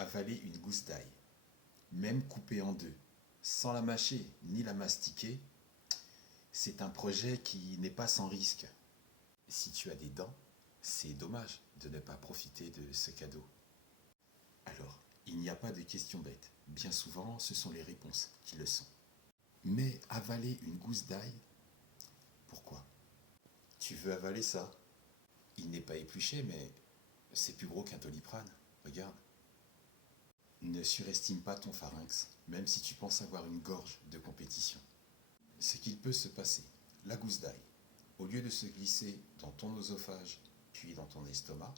Avaler une gousse d'ail, même coupée en deux, sans la mâcher ni la mastiquer, c'est un projet qui n'est pas sans risque. Si tu as des dents, c'est dommage de ne pas profiter de ce cadeau. Alors, il n'y a pas de questions bêtes. Bien souvent, ce sont les réponses qui le sont. Mais avaler une gousse d'ail, pourquoi? Tu veux avaler ça? Il n'est pas épluché, mais c'est plus gros qu'un Doliprane. Regarde. Ne surestime pas ton pharynx, même si tu penses avoir une gorge de compétition. Ce qu'il peut se passer, la gousse d'ail, au lieu de se glisser dans ton oesophage, puis dans ton estomac,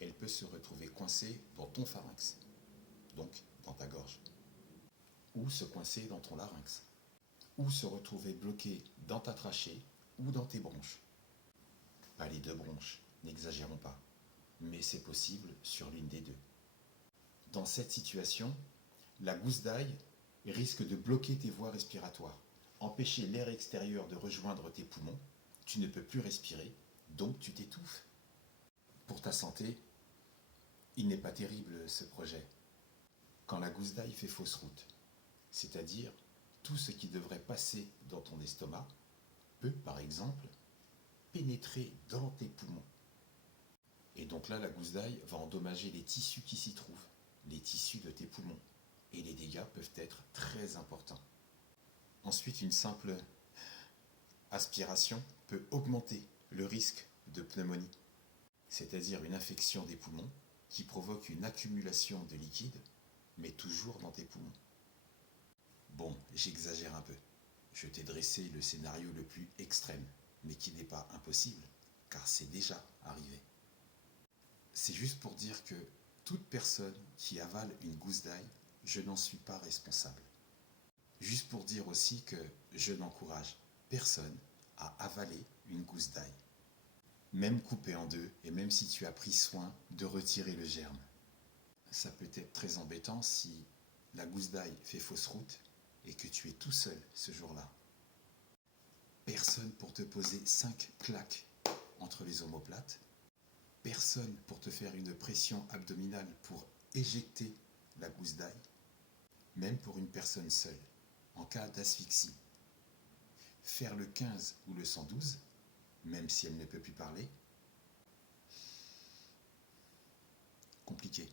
elle peut se retrouver coincée dans ton pharynx, donc dans ta gorge, ou se coincer dans ton larynx, ou se retrouver bloquée dans ta trachée ou dans tes bronches. Pas les deux bronches, n'exagérons pas, mais c'est possible sur l'une des deux. Dans cette situation, la gousse d'ail risque de bloquer tes voies respiratoires, empêcher l'air extérieur de rejoindre tes poumons, tu ne peux plus respirer, donc tu t'étouffes. Pour ta santé, il n'est pas terrible ce projet. Quand la gousse d'ail fait fausse route, c'est-à-dire tout ce qui devrait passer dans ton estomac peut, par exemple, pénétrer dans tes poumons. Et donc là, la gousse d'ail va endommager les tissus qui s'y trouvent, les tissus de tes poumons. Et les dégâts peuvent être très importants. Ensuite, une simple aspiration peut augmenter le risque de pneumonie, c'est-à-dire une infection des poumons qui provoque une accumulation de liquide, mais toujours dans tes poumons. Bon, j'exagère un peu. Je t'ai dressé le scénario le plus extrême, mais qui n'est pas impossible, car c'est déjà arrivé. C'est juste pour dire que toute personne qui avale une gousse d'ail, je n'en suis pas responsable. Juste pour dire aussi que je n'encourage personne à avaler une gousse d'ail, même coupée en deux et même si tu as pris soin de retirer le germe. Ça peut être très embêtant si la gousse d'ail fait fausse route et que tu es tout seul ce jour-là. Personne pour te poser 5 claques entre les omoplates, personne pour te faire une pression abdominale pour éjecter la gousse d'ail, même pour une personne seule, en cas d'asphyxie. Faire le 15 ou le 112, même si elle ne peut plus parler, compliqué.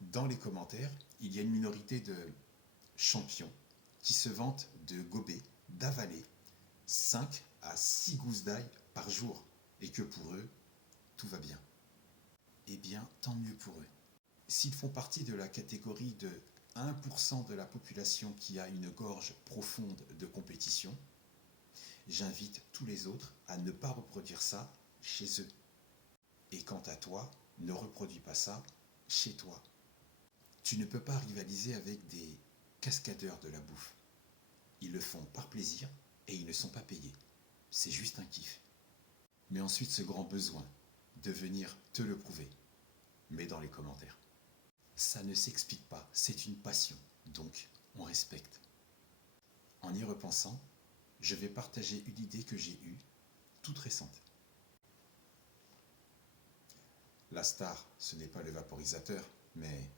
Dans les commentaires, il y a une minorité de champions qui se vantent de gober, d'avaler 5 à 6 gousses d'ail par jour et que pour eux, tout va bien. Eh bien, tant mieux pour eux. S'ils font partie de la catégorie de 1% de la population qui a une gorge profonde de compétition, j'invite tous les autres à ne pas reproduire ça chez eux. Et quant à toi, ne reproduis pas ça chez toi. Tu ne peux pas rivaliser avec des cascadeurs de la bouffe. Ils le font par plaisir et ils ne sont pas payés. C'est juste un kiff. Mais ensuite ce grand besoin de venir te le prouver. Mets dans les commentaires. Ça ne s'explique pas, c'est une passion, donc on respecte. En y repensant, je vais partager une idée que j'ai eue, toute récente. La star, ce n'est pas le vaporisateur, mais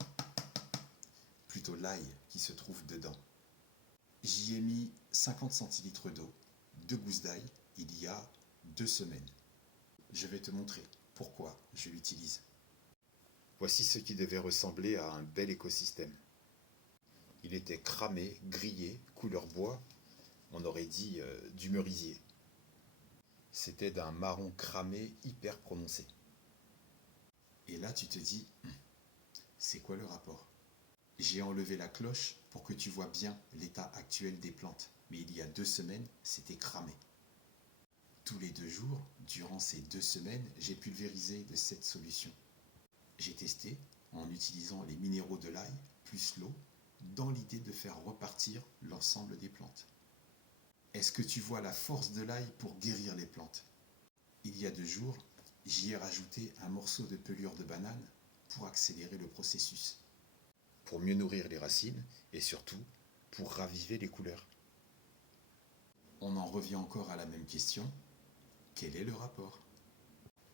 plutôt l'ail qui se trouve dedans. J'y ai mis 50 centilitres d'eau, 2 gousses d'ail, il y a 2 semaines. Je vais te montrer pourquoi je l'utilise. Voici ce qui devait ressembler à un bel écosystème. Il était cramé, grillé, couleur bois, on aurait dit du merisier. C'était d'un marron cramé hyper prononcé. Et là tu te dis, c'est quoi le rapport? J'ai enlevé la cloche pour que tu vois bien l'état actuel des plantes, mais il y a 2 semaines, c'était cramé. Tous les 2 jours, durant ces 2 semaines, j'ai pulvérisé de cette solution. J'ai testé en utilisant les minéraux de l'ail plus l'eau dans l'idée de faire repartir l'ensemble des plantes. Est-ce que tu vois la force de l'ail pour guérir les plantes? Il y a 2 jours, j'y ai rajouté un morceau de pelure de banane pour accélérer le processus, pour mieux nourrir les racines et surtout pour raviver les couleurs. On en revient encore à la même question, quel est le rapport?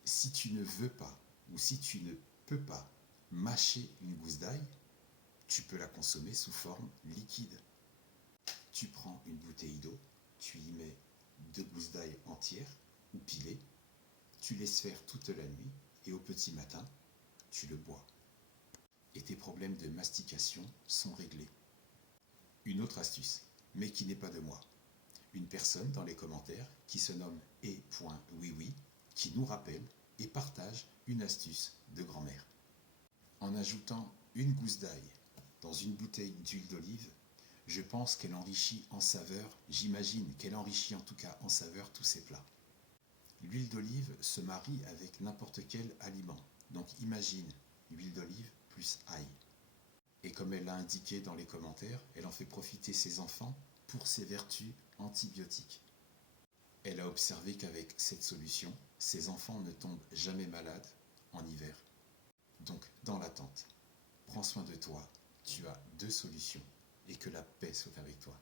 Si tu ne veux pas ou si tu ne peux pas Mâcher une gousse d'ail, tu peux la consommer sous forme liquide. Tu prends une bouteille d'eau, tu y mets 2 gousses d'ail entières ou pilées, tu laisses faire toute la nuit et au petit matin, tu le bois. Et tes problèmes de mastication sont réglés. Une autre astuce, mais qui n'est pas de moi. Une personne dans les commentaires qui se nomme e.wiwi qui nous rappelle et partage une astuce de grand-mère. En ajoutant 1 gousse d'ail dans une bouteille d'huile d'olive, je pense qu'elle enrichit en saveur, j'imagine qu'elle enrichit en tout cas en saveur tous ces plats. L'huile d'olive se marie avec n'importe quel aliment, donc imagine l'huile d'olive plus ail. Et comme elle l'a indiqué dans les commentaires, elle en fait profiter ses enfants pour ses vertus antibiotiques. Elle a observé qu'avec cette solution, ses enfants ne tombent jamais malades en hiver. Donc, dans l'attente, prends soin de toi, tu as 2 solutions et que la paix soit avec toi.